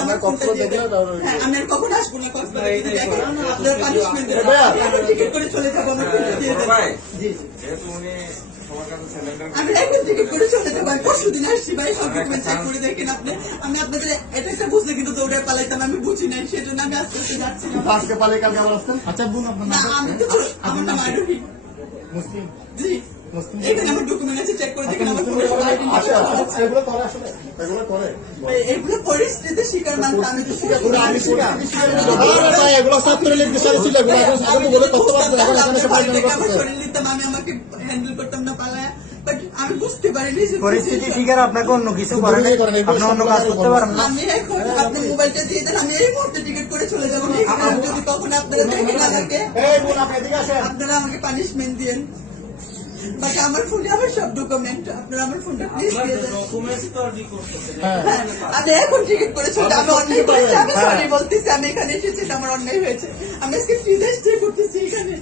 আমার কখনো দেখলে আমি আর কখন আসবো না আপনার পানিশমেন্ট টিকিট করে চলে যাবো আমার দিয়ে আমি এখন টিকিট করে চলে যাবো। আমি পরশু দিন আসছি ভাই, সব ডকুমেন্ট চেক করে দেখেন আপনি। আমি আপনাদের এটা একটা বুঝলে কিন্তু দৌড়ে পালাইতাম, আমি বুঝি নাই, সেজন্য আমি আস্তে আস্তে যাচ্ছি না। আজকে পালাই কালকে আবার আসতেন। আচ্ছা বোন, আপনার নাম? আমি তো আমার নাম আরোহী। মুসলিম। জি, এখানে আমার ডকুমেন্ট আছে, চেক করে দেখেন আমার এগুলো করে আসলে এগুলো করে এগুলো পরিস্থিতি শিকার মানুষ। আমি তো আমি ভাই এগুলো সব করে লিখতে চাইছি, এগুলো এখন সাধারণ বলে কষ্ট পাচ্ছে, এখন এখানে সব পাইলাম করতে শরীর নিতাম, আমি আমাকে হ্যান্ডেল করতাম না পালায়া, বাট আমি বুঝতে পারিনি যে পরিস্থিতি শিকার আপনাকে অন্য কিছু করেন, আপনি অন্য কাজ করতে পারেন না। আমি এখন আপনি মোবাইলটা দিয়ে দেন, আমি এই মুহূর্তে টিকিট করে চলে যাবো। যদি কখন আপনারা দেখেন আমাকে, আপনারা আমাকে পানিশমেন্ট দিয়েন। বাট আমার ফোনে আমার সব ডকুমেন্ট, আপনারা আমার ফোনটা প্লিজ দিয়ে দেন। আমি এখন টিকিট করে চলে যাবো। আমি অন্যায় করেছি, আমি সরি বলতেছি, আমি এখানে এসেছি, আমার অন্যায় হয়েছে। আমি আজকে ফ্রিতে স্টে করতেছি এখানে।